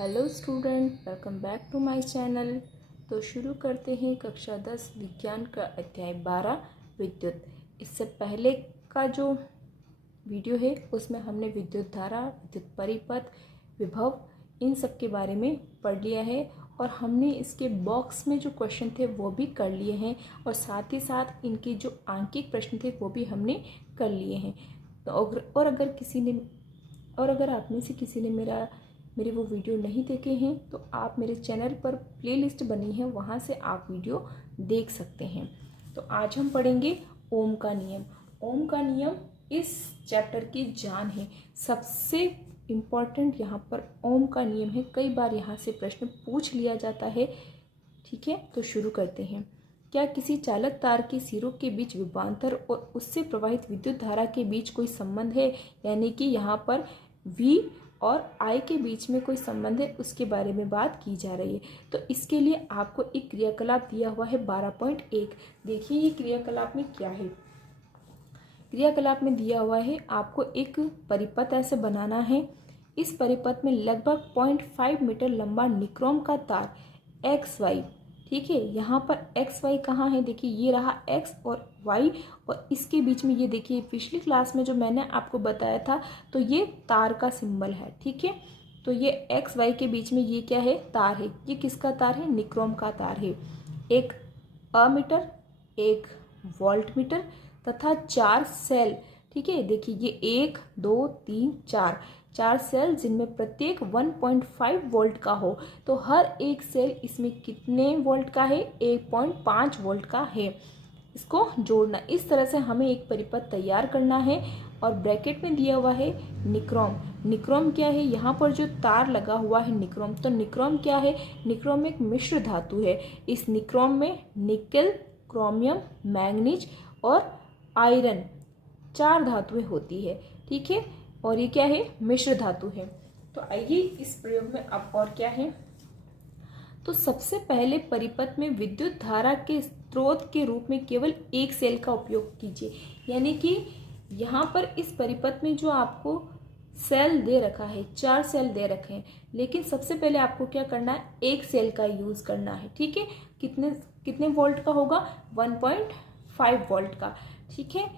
Hello student, welcome back to my channel. तो शुरू करते हैं कक्षा 10 विज्ञान का अध्याय 12 विद्युत। इससे पहले का जो वीडियो है उसमें हमने विद्युत धारा, विद्युत परिपथ, विभव इन सब के बारे में पढ़ लिया है और हमने इसके बॉक्स में जो क्वेश्चन थे वो भी कर लिए हैं और साथ ही साथ इनके जो आंकिक प्रश्न थे वो भी हमने कर लिए हैं। तो अगर आप में से किसी ने मेरे वो वीडियो नहीं देखे हैं तो आप मेरे चैनल पर प्लेलिस्ट बनी है, वहाँ से आप वीडियो देख सकते हैं। तो आज हम पढ़ेंगे ओम का नियम। ओम का नियम इस चैप्टर की जान है। सबसे इम्पॉर्टेंट यहाँ पर ओम का नियम है। कई बार यहाँ से प्रश्न पूछ लिया जाता है। ठीक है, तो शुरू करते हैं। क्या किसी चालक तार के सिरों के बीच विभवांतर और उससे प्रवाहित विद्युत धारा के बीच कोई संबंध है? यानी कि यहाँ पर V और I के बीच में कोई संबंध है, उसके बारे में बात की जा रही है। तो इसके लिए आपको एक क्रियाकलाप दिया हुआ है 12.1। देखिए ये क्रियाकलाप में क्या है। क्रियाकलाप में दिया हुआ है आपको एक परिपथ ऐसे बनाना है। इस परिपथ में लगभग 0.5 मीटर लंबा निक्रोम का तार XY, ठीक है, यहाँ पर XY कहाँ है? देखिए ये रहा X और Y और इसके बीच में ये देखिए पिछली क्लास में जो मैंने आपको बताया था तो ये तार का सिंबल है। ठीक है, तो ये XY के बीच में ये क्या है? तार है। ये किसका तार है? निक्रोम का तार है। एक अमीटर, एक वोल्ट मीटर तथा 4 सेल। ठीक है, देखिए ये 1 2 3 4 सेल जिनमें प्रत्येक 1.5 वोल्ट का हो। तो हर एक सेल इसमें कितने वोल्ट का है? 1.5 वोल्ट का है। इसको जोड़ना, इस तरह से हमें एक परिपथ तैयार करना है और ब्रैकेट में दिया हुआ है निक्रोम। निक्रोम क्या है? यहाँ पर जो तार लगा हुआ है निक्रोम, तो निक्रोम क्या है? निक्रोम एक मिश्र धातु है। इस निक्रोम में निकेल, क्रोमियम, मैंगनीज और आयरन 4 धातुएं होती है। ठीक है, और ये क्या है? मिश्र धातु है। तो आइए इस प्रयोग में अब और क्या है। तो सबसे पहले परिपथ में विद्युत धारा के स्रोत के रूप में केवल एक सेल का उपयोग कीजिए। यानी कि यहाँ पर इस परिपथ में जो आपको सेल दे रखा है, 4 सेल दे रखे हैं, लेकिन सबसे पहले आपको क्या करना है? एक सेल का यूज करना है। ठीक है, कितने वोल्ट का होगा? 1.5 वोल्ट का। ठीक है,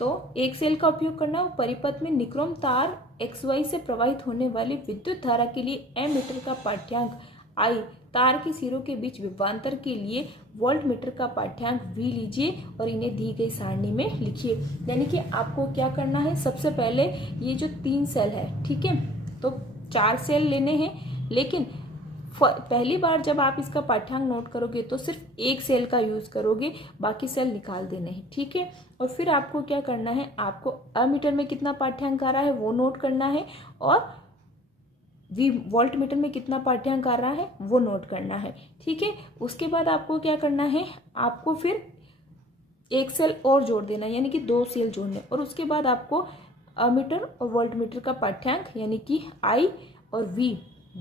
तो एक सेल का उपयोग करना। परिपथ में निक्रोम तार XY से प्रवाहित होने वाली विद्युत धारा के लिए एमीटर का पाठ्यांक I, तार के सिरों के बीच विभवांतर के लिए वोल्ट मीटर का पाठ्यांक V लीजिए और इन्हें दी गई सारणी में लिखिए। यानी कि आपको क्या करना है? सबसे पहले ये जो 3 सेल है, ठीक है, तो 4 सेल लेने हैं, लेकिन पहली बार जब आप इसका पाठ्यांक नोट करोगे तो सिर्फ एक सेल का यूज करोगे, बाकी सेल निकाल देने हैं। ठीक है, और फिर आपको क्या करना है? आपको अमीटर में कितना पाठ्यांक आ रहा है वो नोट करना है और वोल्ट मीटर में कितना पाठ्यांक आ रहा है वो नोट करना है। ठीक है, उसके बाद आपको क्या करना है? आपको फिर एक सेल और जोड़ देना, यानी कि 2 सेल जोड़ने, और उसके बाद आपको अमीटर और वोल्ट मीटर का पाठ्यांक यानी कि I और V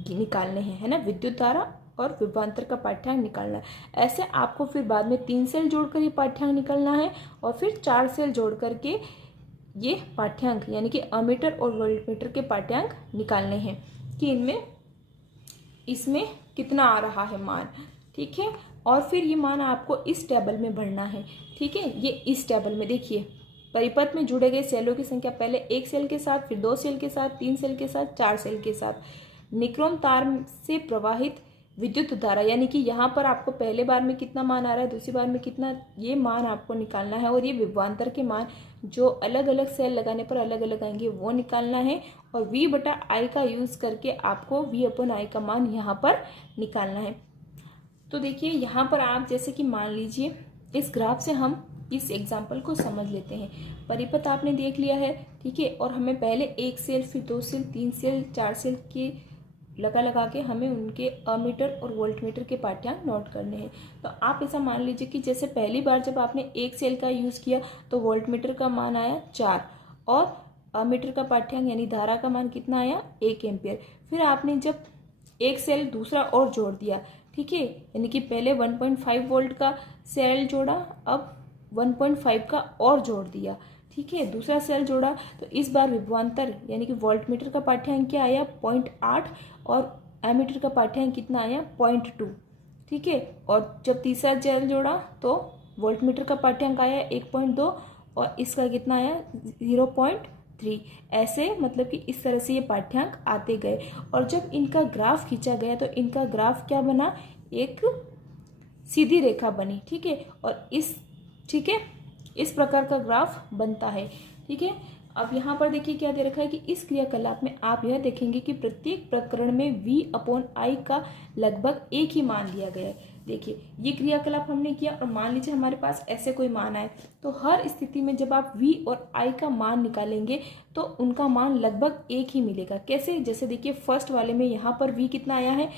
निकालने हैं, है ना, विद्युत धारा और विभवांतर का पाठ्यांक निकालना है। ऐसे आपको फिर बाद में 3 सेल जोड़कर ये पाठ्यांक निकालना है और फिर 4 सेल जोड़ करके ये पाठ्यांक यानी कि अमीटर और वोल्टमीटर के पाठ्यांक निकालने हैं कि इसमें कितना आ रहा है मान। ठीक है, और फिर ये मान आपको इस टेबल में भरना है। ठीक है, ये इस टेबल में देखिए परिपथ में जुड़े गए सेलों की संख्या, पहले एक सेल के साथ, फिर 2 सेल के साथ, 3 सेल के साथ, 4 सेल के साथ। निक्रोम तार से प्रवाहित विद्युत धारा, यानी कि यहाँ पर आपको पहले बार में कितना मान आ रहा है, दूसरी बार में कितना, ये मान आपको निकालना है। और ये विभवांतर के मान जो अलग अलग सेल लगाने पर अलग अलग आएंगे वो निकालना है। और V/I का यूज करके आपको V/I का मान यहाँ पर निकालना है। तो देखिए यहाँ पर आप जैसे कि मान लीजिए इस ग्राफ से हम इस एग्जाम्पल को समझ लेते हैं। परिपथ आपने देख लिया है, ठीक है, और हमें पहले एक सेल, फिर 2 सेल, 3 सेल, 4 सेल के लगा के हमें उनके अमीटर और वोल्ट मीटर के पाठ्यांक नोट करने हैं। तो आप ऐसा मान लीजिए कि जैसे पहली बार जब आपने एक सेल का यूज किया तो वोल्ट मीटर का मान आया 4 और अमीटर का पाठ्यांक यानी धारा का मान कितना आया? 1 एम्पियर। फिर आपने जब एक सेल दूसरा और जोड़ दिया, ठीक है, यानी कि पहले 1.5 वोल्ट का सेल जोड़ा, अब 1.5 का और जोड़ दिया। ठीक है, दूसरा सेल जोड़ा तो इस बार विभवांतर यानी कि वोल्ट मीटर का पाठ्यांक क्या आया? 0.8 और एमीटर का पाठ्यांक कितना आया 0.2, ठीक है। और जब तीसरा जेल जोड़ा तो वोल्टमीटर का पाठ्यांक आया 1.2 और इसका कितना आया 0.3। ऐसे मतलब कि इस तरह से ये पाठ्यांक आते गए और जब इनका ग्राफ खींचा गया तो इनका ग्राफ क्या बना, एक सीधी रेखा बनी, ठीक है। और ठीक है, इस प्रकार का ग्राफ बनता है, ठीक है। अब यहाँ पर देखिए क्या दे रखा है कि इस क्रियाकलाप में आप यह देखेंगे कि प्रत्येक प्रकरण में v/i का लगभग एक ही मान लिया गया है। देखिए ये क्रियाकलाप हमने किया और मान लीजिए हमारे पास ऐसे कोई मान आए, तो हर स्थिति में जब आप v और i का मान निकालेंगे तो उनका मान लगभग एक ही मिलेगा। कैसे, जैसे देखिए फर्स्ट वाले में यहाँ पर v कितना आया है,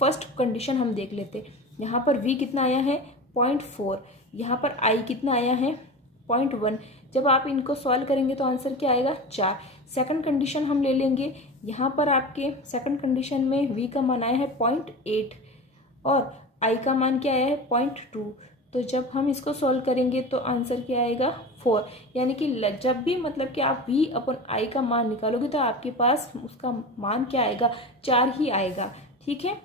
फर्स्ट कंडीशन हम देख लेते। यहाँ पर v कितना आया है 0.4, यहाँ पर i कितना आया है 0.1। जब आप इनको सॉल्व करेंगे तो आंसर क्या आएगा 4। सेकंड कंडीशन हम ले लेंगे, यहाँ पर आपके सेकंड कंडीशन में v का मान आया है 0.8 और i का मान क्या आया है 0.2। तो जब हम इसको सॉल्व करेंगे तो आंसर क्या आएगा 4। यानी कि जब भी मतलब कि आप v/i का मान निकालोगे तो आपके पास उसका मान क्या आएगा 4 ही आएगा, ठीक है।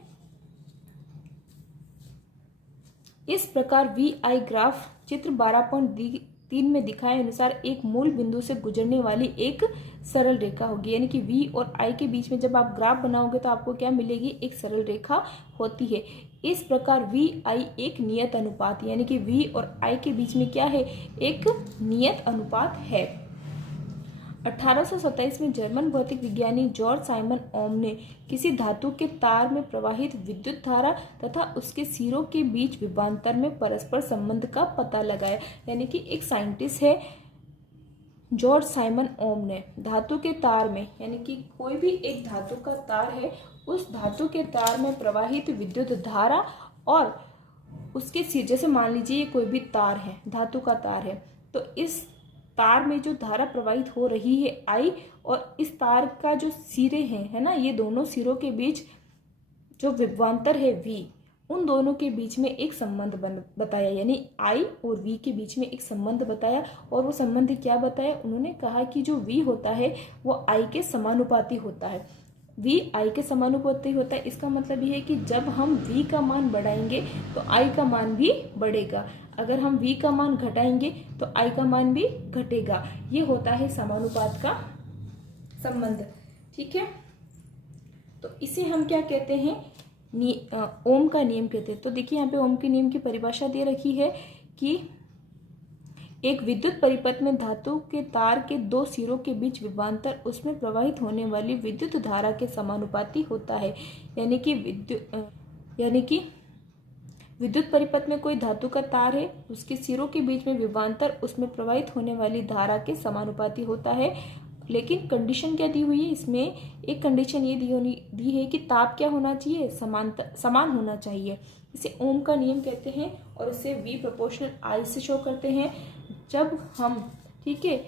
इस प्रकार vi ग्राफ चित्र 12.3 में दिखाए अनुसार एक मूल बिंदु से गुजरने वाली एक सरल रेखा होगी। यानी कि v और i के बीच में जब आप ग्राफ बनाओगे तो आपको क्या मिलेगी, एक सरल रेखा होती है। इस प्रकार vi एक नियत अनुपात, यानी कि v और i के बीच में क्या है, एक नियत अनुपात है। 1827 में जर्मन भौतिक विज्ञानी जॉर्ज साइमन ओम ने किसी धातु के तार में प्रवाहित विद्युत धारा तथा उसके सिरों के बीच विभवांतर में परस्पर संबंध का पता लगाया। यानी कि एक साइंटिस्ट है जॉर्ज साइमन ओम ने धातु के तार में, यानी कि कोई भी एक धातु का तार है, उस धातु के तार में प्रवाहित विद्युत धारा और उसके सिर, जैसे मान लीजिए ये कोई भी तार है, धातु का तार है, तो इस तार में जो धारा प्रवाहित हो रही है I और इस तार का जो सिरे हैं, है ना, ये दोनों सिरों के बीच जो विभवांतर है V, उन दोनों के बीच में एक संबंध बताया। यानी I और V के बीच में एक संबंध बताया। और वो संबंध क्या बताया, उन्होंने कहा कि जो V होता है वो I के समानुपाती होता है। V I के समानुपाती होता है, इसका मतलब ये है कि जब हम V का मान बढ़ाएंगे तो I का मान भी बढ़ेगा, अगर हम v का मान घटाएंगे तो i का मान भी घटेगा। ये होता है समानुपात का संबंध, ठीक है। तो इसे हम क्या कहते हैं, ओम का नियम कहते हैं। तो देखिए यहाँ पे ओम के नियम की परिभाषा दे रखी है कि एक विद्युत परिपथ में धातु के तार के दो सिरों के बीच विभवांतर उसमें प्रवाहित होने वाली विद्युत धारा के समानुपाती होता है। यानी कि विद्युत परिपथ में कोई धातु का तार है, उसके सिरों के बीच में विभवांतर उसमें प्रवाहित होने वाली धारा के समानुपाती होता है। लेकिन कंडीशन क्या दी हुई है इसमें, एक कंडीशन ये दी है कि ताप क्या होना चाहिए, समान होना चाहिए। इसे ओम का नियम कहते हैं और इसे V प्रोपोर्शनल I से शो करते हैं। जब हम, ठीक है,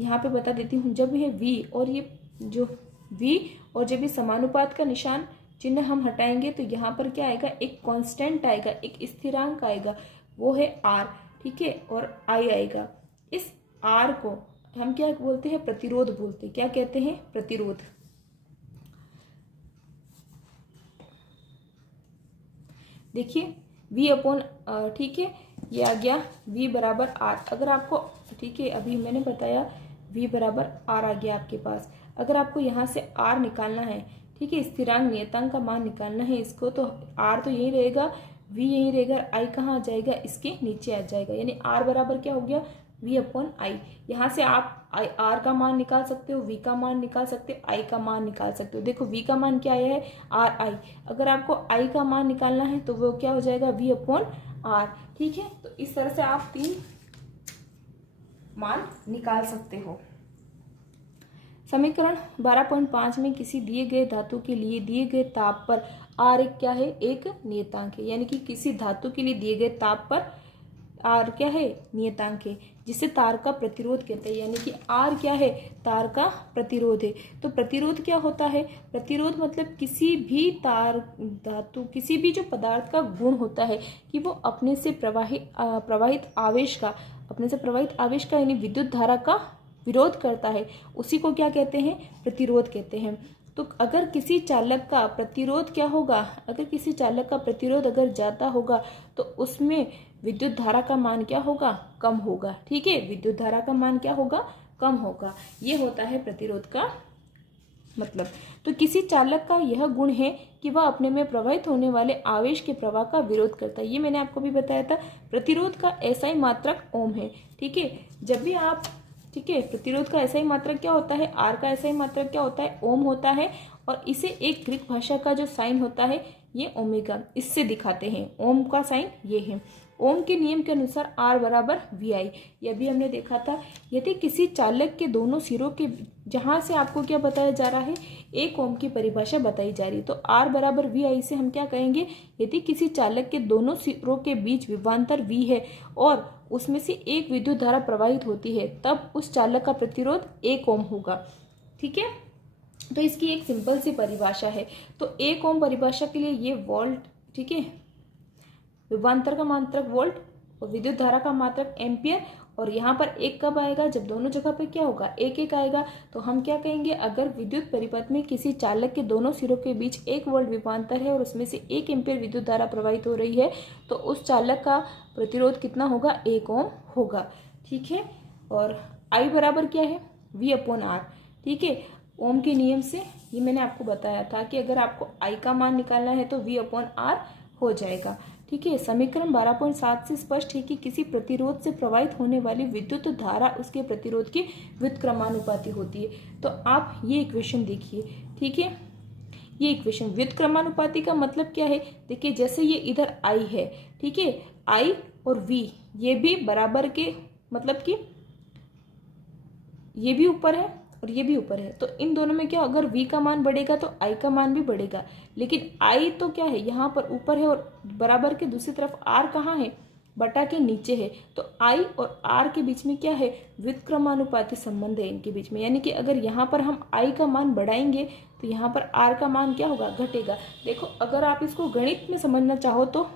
यहाँ पे बता देती हूँ, जब ये V और ये जो V और जब ये समानुपात का निशान चिन्ह हम हटाएंगे तो यहाँ पर क्या आएगा, एक कांस्टेंट आएगा, एक स्थिरांक आएगा, वो है R, ठीक है, और I आएगा। इस R को हम क्या बोलते हैं, प्रतिरोध बोलते हैं। क्या कहते हैं, प्रतिरोध। देखिए V/, ठीक है, ये आ गया V बराबर R। अगर आपको, ठीक है, अभी मैंने बताया V बराबर R आ गया आपके पास। अगर आपको यहाँ से R निकालना है, ठीक है, स्थिरांक नियतांक का मान निकालना है इसको, तो R तो यही रहेगा, V यही रहेगा, I कहाँ आ जाएगा, इसके नीचे आ जाएगा। यानी R बराबर क्या हो गया, V/I। यहाँ से आप R का मान निकाल सकते हो, V का मान निकाल सकते हो, I का मान निकाल सकते हो। देखो V का मान क्या आया है, RI। अगर आपको I का मान निकालना है तो वो क्या हो जाएगा, V/R, ठीक है। तो इस तरह से आप 3 मान निकाल सकते हो। समीकरण 12.5 में किसी दिए गए धातु के लिए दिए गए ताप पर R एक क्या है, एक नियतांक है। यानी कि किसी धातु के लिए दिए गए ताप पर R क्या है, नियतांक है, जिसे तार का प्रतिरोध कहते हैं। यानी कि R क्या है, तार का प्रतिरोध है। तो प्रतिरोध क्या होता है, प्रतिरोध मतलब किसी भी धातु, किसी भी जो पदार्थ का गुण होता है कि वो अपने से प्रवाहित आवेश का यानी विद्युत धारा का विरोध करता है, उसी को क्या कहते हैं, प्रतिरोध कहते हैं। तो अगर किसी चालक का प्रतिरोध क्या होगा, अगर किसी चालक का प्रतिरोध अगर ज़्यादा होगा तो उसमें विद्युत धारा का मान क्या होगा, कम होगा। ठीक है, विद्युत धारा का मान क्या होगा, कम होगा। ये होता है प्रतिरोध का मतलब। तो किसी चालक का यह गुण है कि वह अपने में प्रवाहित होने वाले आवेश के प्रवाह का विरोध करता है। ये मैंने आपको भी बताया था। प्रतिरोध का एसआई मात्रक ओम है। ठीक है, जब भी आप, ठीक है, प्रतिरोध का एसआई मात्रक क्या होता है, आर का एसआई मात्रक क्या होता है, ओम होता है। और इसे एक ग्रीक भाषा का जो साइन होता है ये ओमेगा, इससे दिखाते हैं। ओम का साइन ये है। ओम के नियम के अनुसार R बराबर VI, यह भी हमने देखा था। यदि किसी चालक के दोनों सिरों के, जहाँ से आपको क्या बताया जा रहा है, एक ओम की परिभाषा बताई जा रही है, तो R बराबर VI से हम क्या कहेंगे, यदि किसी चालक के दोनों सिरों के बीच विभवांतर V है और उसमें से एक विद्युत धारा प्रवाहित होती है, तब उस चालक का प्रतिरोध 1 ओम होगा। ठीक है, तो इसकी एक सिंपल सी परिभाषा है। तो 1 ओम परिभाषा के लिए ये वोल्ट, ठीक है, विभवांतर का मात्रक वोल्ट और विद्युत धारा का मात्रक एम्पियर। और यहाँ पर एक कब आएगा, जब दोनों जगह पे क्या होगा, एक एक आएगा। तो हम क्या कहेंगे, अगर विद्युत परिपथ में किसी चालक के दोनों सिरों के बीच 1 वोल्ट विभवांतर है और उसमें से 1 एम्पियर विद्युत धारा प्रवाहित हो रही है, तो उस चालक का प्रतिरोध कितना होगा, 1 ओम होगा। ठीक है, और I बराबर क्या है, V/R। ठीक है, ओम के नियम से ये मैंने आपको बताया था कि अगर आपको I का मान निकालना है तो V/R हो जाएगा। ठीक है, समीकरण 12.7 से स्पष्ट है कि किसी प्रतिरोध से प्रवाहित होने वाली विद्युत धारा उसके प्रतिरोध की व्युत्क्रमानुपाती होती है। तो आप ये इक्वेशन देखिए। ठीक है, ये इक्वेशन व्युत्क्रमानुपाती का मतलब क्या है, देखिए जैसे ये इधर I है, ठीक है, I और V ये भी बराबर के, मतलब कि ये भी ऊपर है और ये भी ऊपर है, तो इन दोनों में क्या, अगर V का मान बढ़ेगा तो I का मान भी बढ़ेगा। लेकिन I तो क्या है, यहाँ पर ऊपर है और बराबर के दूसरी तरफ R कहाँ है, बटा के नीचे है। तो I और R के बीच में क्या है, व्युत्क्रमानुपाती संबंध है इनके बीच में। यानी कि अगर यहाँ पर हम I का मान बढ़ाएंगे तो यहाँ पर R का मान क्या होगा, घटेगा। देखो अगर आप इसको गणित में समझना चाहो तो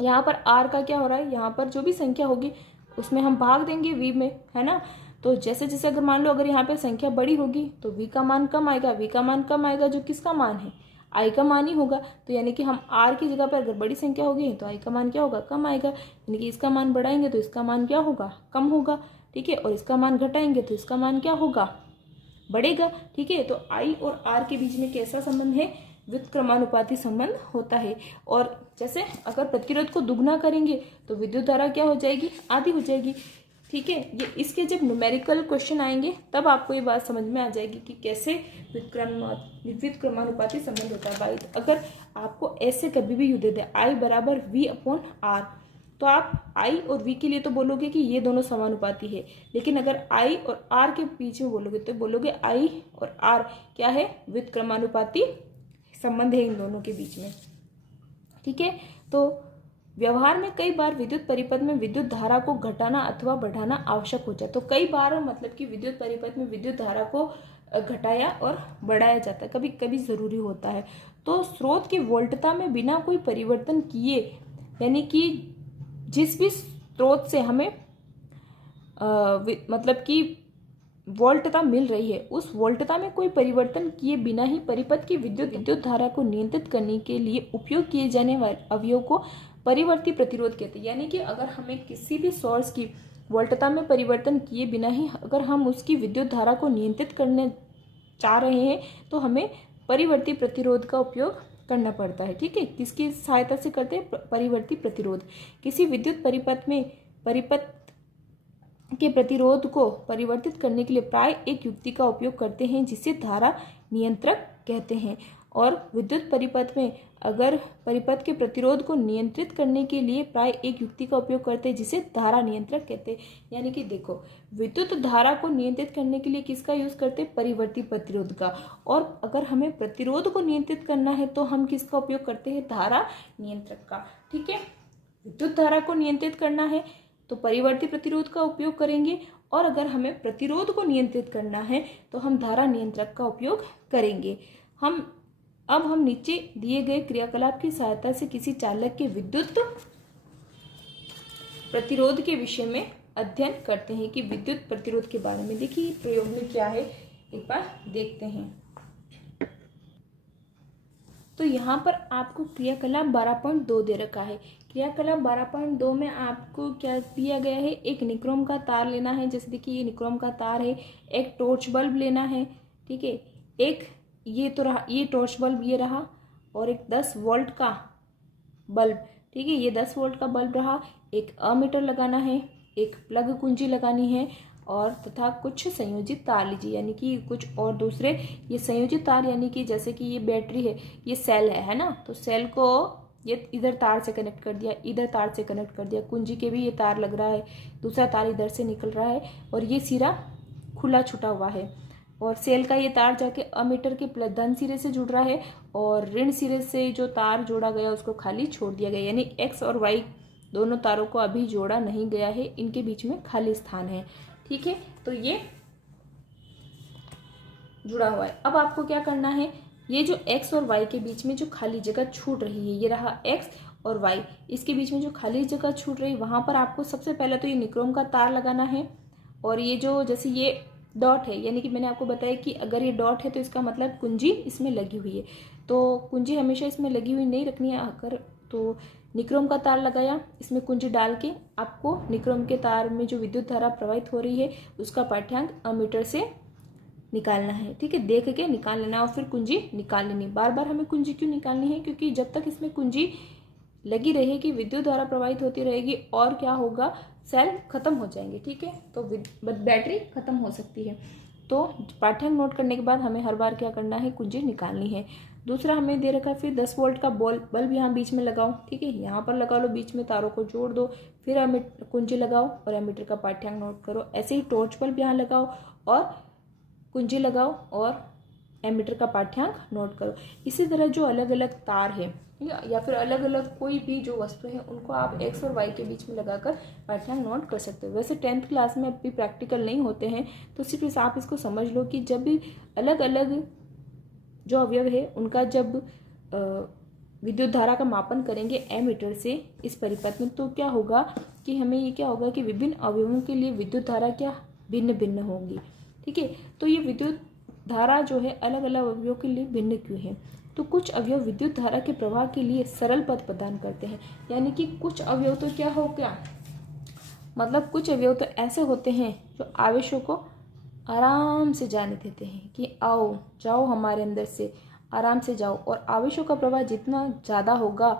यहाँ पर R का क्या हो रहा है, यहाँ पर जो भी संख्या होगी उसमें हम भाग देंगे V में, है ना। तो जैसे जैसे अगर मान लो अगर यहाँ पे संख्या बड़ी होगी तो V का मान कम आएगा, V का मान कम आएगा, जो किसका मान है, I का मान ही होगा। तो यानी कि हम R की जगह पर अगर बड़ी संख्या होगी तो I का मान क्या होगा, कम आएगा। यानी कि इसका मान बढ़ाएंगे तो इसका मान क्या होगा, कम होगा। ठीक है, और इसका मान घटाएंगे तो इसका मान क्या होगा, बढ़ेगा। ठीक है, तो I और R के बीच में कैसा संबंध है, व्युत्क्रमानुपाती संबंध होता है। और जैसे अगर प्रतिरोध को दुगना करेंगे तो विद्युत धारा क्या हो जाएगी, आधी हो जाएगी। ठीक है, ये इसके जब न्यूमेरिकल क्वेश्चन आएंगे तब आपको ये बात समझ में आ जाएगी कि कैसे व्युत्क्रमानुपाती संबंध होता है। भाई अगर आपको ऐसे कभी भी दे दे I बराबर V/R, तो आप I और V के लिए तो बोलोगे कि ये दोनों समानुपाती है, लेकिन अगर I और R के बीच में बोलोगे तो बोलोगे I और R क्या है, व्युत्क्रमानुपाती संबंध है इन दोनों के बीच में। ठीक है, तो व्यवहार में कई बार विद्युत परिपथ में विद्युत धारा को घटाना अथवा बढ़ाना आवश्यक हो जाए। तो कई बार मतलब कि विद्युत परिपथ में विद्युत धारा को घटाया और बढ़ाया जाता है, कभी कभी जरूरी होता है। तो स्रोत की वोल्टता में बिना कोई परिवर्तन किए, यानी कि जिस भी स्रोत से हमें मतलब कि वोल्टता मिल रही है, उस वोल्टता में कोई परिवर्तन किए बिना ही परिपथ की विद्युत धारा को नियंत्रित करने के लिए उपयोग किए जाने वाले अवयव को परिवर्ती प्रतिरोध कहते हैं। यानी कि अगर हमें किसी भी सोर्स की वोल्टता में परिवर्तन किए बिना ही अगर हम उसकी विद्युत धारा को नियंत्रित करने चाह रहे हैं तो हमें परिवर्ती प्रतिरोध का उपयोग करना पड़ता है। ठीक है, किसकी सहायता से करते हैं, परिवर्ती प्रतिरोध। किसी विद्युत परिपथ के प्रतिरोध को परिवर्तित करने के लिए प्राय एक युक्ति का उपयोग करते हैं जिसे धारा नियंत्रक कहते हैं। और विद्युत परिपथ में अगर परिपथ के प्रतिरोध को नियंत्रित करने के लिए प्राय एक युक्ति का उपयोग करते हैं जिसे धारा नियंत्रक कहते हैं। यानी कि देखो, विद्युत धारा को नियंत्रित करने के लिए किसका यूज करते हैं, परिवर्ती प्रतिरोध का। और अगर हमें प्रतिरोध को नियंत्रित करना है तो हम किसका उपयोग करते हैं, धारा नियंत्रक का। ठीक है, विद्युत धारा को नियंत्रित करना है तो परिवर्ती प्रतिरोध का उपयोग करेंगे, और अगर हमें प्रतिरोध को नियंत्रित करना है तो हम धारा नियंत्रक का उपयोग करेंगे। अब हम नीचे दिए गए क्रियाकलाप की सहायता से किसी चालक के विद्युत प्रतिरोध के विषय में अध्ययन करते हैं कि विद्युत प्रतिरोध के बारे में। देखिए प्रयोग में क्या है, एक बार देखते हैं। तो यहाँ पर आपको क्रियाकलाप 12.2 दे रखा है। क्रियाकलाप 12.2 में आपको क्या दिया गया है, एक निक्रोम का तार लेना है, जैसे देखिए ये निक्रोम का तार है, एक टॉर्च बल्ब लेना है, ठीक है, एक ये तो रहा, ये टॉर्च बल्ब ये रहा, और एक 10 वोल्ट का बल्ब, ठीक है, ये 10 वोल्ट का बल्ब रहा, एक अमीटर लगाना है, एक प्लग कुंजी लगानी है, और तथा कुछ संयोजित तार लीजिए, यानी कि कुछ और दूसरे ये संयोजित तार, यानी कि जैसे कि ये बैटरी है, ये सेल है ना, तो सेल को ये इधर तार से कनेक्ट कर दिया, इधर तार से कनेक्ट कर दिया, कुंजी के भी ये तार लग रहा है, दूसरा तार इधर से निकल रहा है, और ये सिरा खुला छुटा हुआ है, और सेल का ये तार जाके अमीटर के धन सिरे से जुड़ रहा है, और ऋण सिरे से जो तार जोड़ा गया उसको खाली छोड़ दिया गया, यानी एक्स और वाई दोनों तारों को अभी जोड़ा नहीं गया है, इनके बीच में खाली स्थान है, ठीक है। तो ये जुड़ा हुआ है। अब आपको क्या करना है, ये जो x और y के बीच में जो खाली जगह छूट रही है, ये रहा x और y, इसके बीच में जो खाली जगह छूट रही है वहां पर आपको सबसे पहले तो ये निक्रोम का तार लगाना है, और ये जो जैसे ये डॉट है, यानी कि मैंने आपको बताया कि अगर ये डॉट है तो इसका मतलब कुंजी इसमें लगी हुई है, तो कुंजी हमेशा इसमें लगी हुई नहीं रखनी है। अगर तो निक्रोम का तार लगाया, इसमें कुंजी डाल के आपको निक्रोम के तार में जो विद्युत धारा प्रवाहित हो रही है उसका पाठ्यांक अमीटर से निकालना है, ठीक है, देख के निकाल लेना, और फिर कुंजी निकाल लेनी। बार बार हमें कुंजी क्यों निकालनी है, क्योंकि जब तक इसमें कुंजी लगी रहेगी विद्युत धारा प्रवाहित होती रहेगी, और क्या होगा, सेल खत्म हो जाएंगे, ठीक है, तो बैटरी खत्म हो सकती है। तो पाठ्यांक नोट करने के बाद हमें हर बार क्या करना है, कुंजी निकालनी है। दूसरा हमें दे रखा है फिर 10 वोल्ट का बल्ब यहाँ बीच में लगाओ, ठीक है, यहाँ पर लगा लो, बीच में तारों को जोड़ दो, फिर कुंजी लगाओ और एमीटर का पाठ्यांक नोट करो। ऐसे ही टॉर्च बल्ब यहाँ लगाओ और कुंजी लगाओ और एमीटर का पाठ्यांक नोट करो। इसी तरह जो अलग अलग तार है या फिर अलग अलग कोई भी जो वस्तु है उनको आप एक्स और वाई के बीच में लगाकर पाठ्यांक नोट कर सकते हो। वैसे 10th क्लास में अभी प्रैक्टिकल नहीं होते हैं, तो सिर्फ आप इसको समझ लो कि जब भी अलग अलग जो अवयव है उनका जब विद्युत धारा का मापन करेंगे एमीटर से इस परिपथ में, तो क्या होगा कि हमें ये क्या होगा कि विभिन्न अवयवों के लिए विद्युत धारा क्या भिन्न भिन्न होंगी, ठीक है। तो ये विद्युत धारा जो है अलग अलग अवयवों के लिए भिन्न क्यों है, तो कुछ अवयव विद्युत धारा के प्रवाह के लिए सरल पथ प्रदान करते हैं, यानी कि कुछ अवयव तो क्या हो क्या मतलब कुछ अवयव तो ऐसे होते हैं जो आवेशों को आराम से जाने देते हैं कि आओ जाओ हमारे अंदर से आराम से जाओ, और आवेशों का प्रवाह जितना ज़्यादा होगा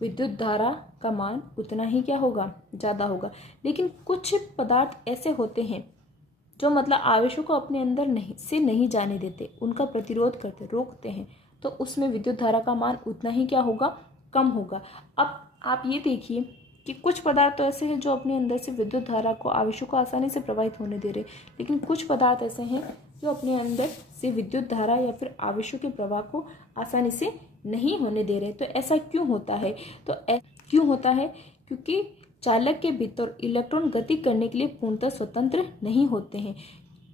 विद्युत धारा का मान उतना ही क्या होगा, ज़्यादा होगा। लेकिन कुछ पदार्थ ऐसे होते हैं जो मतलब आवेशों को अपने अंदर नहीं जाने देते, उनका प्रतिरोध करते रोकते हैं, तो उसमें विद्युत धारा का मान उतना ही क्या होगा, कम होगा। अब आप ये देखिए कि कुछ पदार्थ तो ऐसे हैं जो अपने अंदर से विद्युत धारा को आवेशों को आसानी से प्रवाहित होने दे रहे, लेकिन कुछ पदार्थ ऐसे हैं जो अपने अंदर से विद्युत धारा या फिर आवेशों के प्रवाह को आसानी से नहीं होने दे रहे। तो ऐसा क्यों होता है, तो क्यों होता है, क्योंकि चालक के भीतर इलेक्ट्रॉन गति करने के लिए पूर्णतः स्वतंत्र नहीं होते हैं।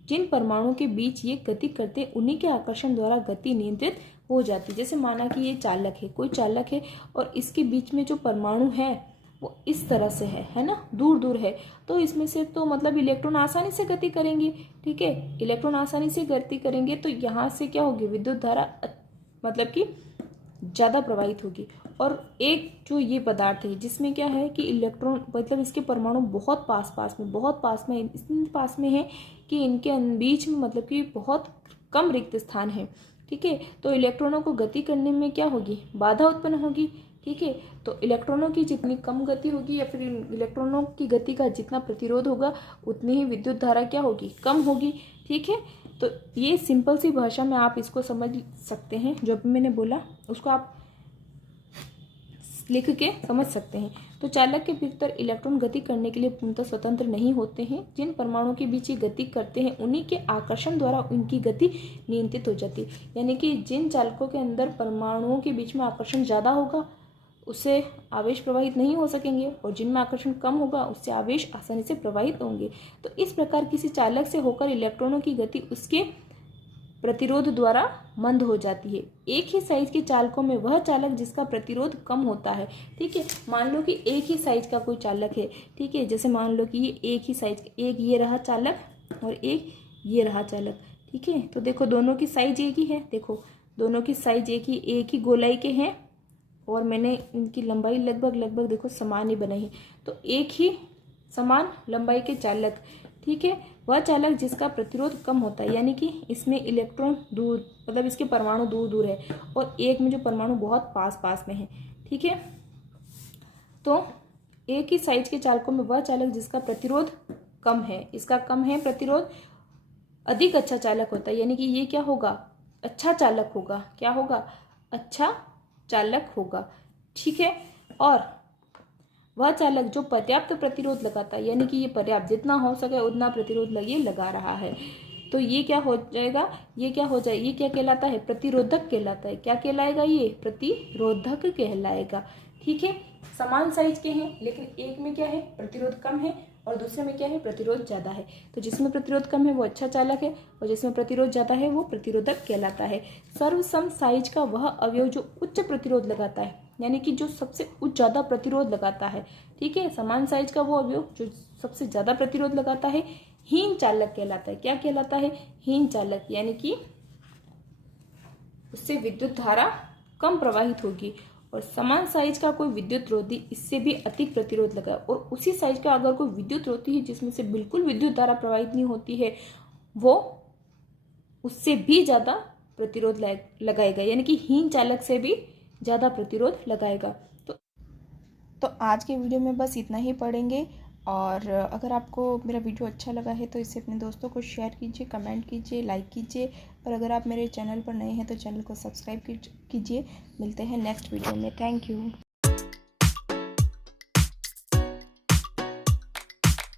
जिन परमाणुओं के बीच ये गति करते हैं उन्हीं के आकर्षण द्वारा गति नियंत्रित हो जाती है। जैसे माना कि ये चालक है, कोई चालक है और इसके बीच में जो परमाणु है वो इस तरह से है ना, दूर दूर है, तो इसमें से तो मतलब इलेक्ट्रॉन आसानी से गति करेंगे, ठीक है, इलेक्ट्रॉन आसानी से गति करेंगे, तो यहाँ से क्या होगी, विद्युत धारा मतलब कि ज़्यादा प्रवाहित होगी। और एक जो ये पदार्थ है जिसमें क्या है कि इलेक्ट्रॉन मतलब इसके परमाणु बहुत पास में इतने पास में है कि इनके बीच में मतलब कि बहुत कम रिक्त स्थान है, ठीक है, तो इलेक्ट्रॉनों को गति करने में क्या होगी, बाधा उत्पन्न होगी, ठीक है। तो इलेक्ट्रॉनों की जितनी कम गति होगी या फिर इलेक्ट्रॉनों की गति का जितना प्रतिरोध होगा उतनी ही विद्युत धारा क्या होगी, कम होगी, ठीक है। तो ये सिंपल सी भाषा में आप इसको समझ सकते हैं, जो भी मैंने बोला उसको आप लिख के समझ सकते हैं। तो चालक के भीतर इलेक्ट्रॉन गति करने के लिए पूर्णतः स्वतंत्र नहीं होते हैं। जिन परमाणुओं के बीच ये गति करते हैं उन्हीं के आकर्षण द्वारा उनकी गति नियंत्रित हो जाती है, यानी कि जिन चालकों के अंदर परमाणुओं के बीच में आकर्षण ज़्यादा होगा उससे आवेश प्रवाहित नहीं हो सकेंगे, और जिनमें आकर्षण कम होगा उससे आवेश आसानी से प्रवाहित होंगे। तो इस प्रकार किसी चालक से होकर इलेक्ट्रॉनों की गति उसके प्रतिरोध द्वारा मंद हो जाती है। एक ही साइज के चालकों में वह चालक जिसका प्रतिरोध कम होता है, ठीक है। मान लो कि एक ही साइज का कोई चालक है, ठीक है, जैसे मान लो कि ये एक ही साइज, एक ये रहा चालक और एक ये रहा चालक, ठीक है। तो देखो दोनों की साइज एक ही है, देखो दोनों की साइज एक ही गोलाई के हैं और मैंने इनकी लंबाई लगभग देखो समान ही बनाई है। तो एक ही समान लंबाई के चालक, ठीक है, वह चालक जिसका प्रतिरोध कम होता है, यानी कि इसमें इलेक्ट्रॉन दूर, मतलब इसके परमाणु दूर दूर है और एक में जो परमाणु बहुत पास पास में है, ठीक है। तो एक ही साइज के चालकों में वह चालक जिसका प्रतिरोध कम है, इसका कम है प्रतिरोध, अधिक अच्छा चालक होता है, यानी कि ये क्या होगा, अच्छा चालक होगा। क्या होगा, अच्छा चालक होगा, ठीक है। और वह चालक जो पर्याप्त प्रतिरोध लगाता है, यानी कि ये पर्याप्त, जितना हो सके उतना प्रतिरोध लगा रहा है, तो ये क्या हो जाएगा, ये क्या कहलाता है, प्रतिरोधक कहलाता है। क्या कहलाएगा, ये प्रतिरोधक कहलाएगा, ठीक है। समान साइज के हैं लेकिन एक में क्या है, प्रतिरोध कम है और दूसरे में क्या है, प्रतिरोध ज़्यादा है। तो जिसमें प्रतिरोध कम है वो अच्छा चालक है और जिसमें प्रतिरोध ज़्यादा है वो प्रतिरोधक कहलाता है। सर्वसम साइज का वह अवयव जो उच्च प्रतिरोध लगाता है, यानी कि जो सबसे ज़्यादा प्रतिरोध लगाता है, ठीक है। समान साइज का वो अवयव जो सबसे ज़्यादा प्रतिरोध लगाता है हीन चालक कहलाता है। क्या कहलाता है, हीन चालक, यानी कि उससे विद्युत धारा कम प्रवाहित होगी। और समान साइज का कोई विद्युत रोधी इससे भी अधिक प्रतिरोध लगा, और उसी साइज का अगर कोई विद्युत रोधी है जिसमें से बिल्कुल विद्युत धारा प्रवाहित नहीं होती है, वो उससे भी ज़्यादा प्रतिरोध लगाएगा, यानी कि हीन चालक से भी ज़्यादा प्रतिरोध लगाएगा। तो आज के वीडियो में बस इतना ही पढ़ेंगे। और अगर आपको मेरा वीडियो अच्छा लगा है तो इसे अपने दोस्तों को शेयर कीजिए, कमेंट कीजिए, लाइक कीजिए। और अगर आप मेरे चैनल पर नए हैं तो चैनल को सब्सक्राइब कीजिए। मिलते हैं नेक्स्ट वीडियो में। Thank you.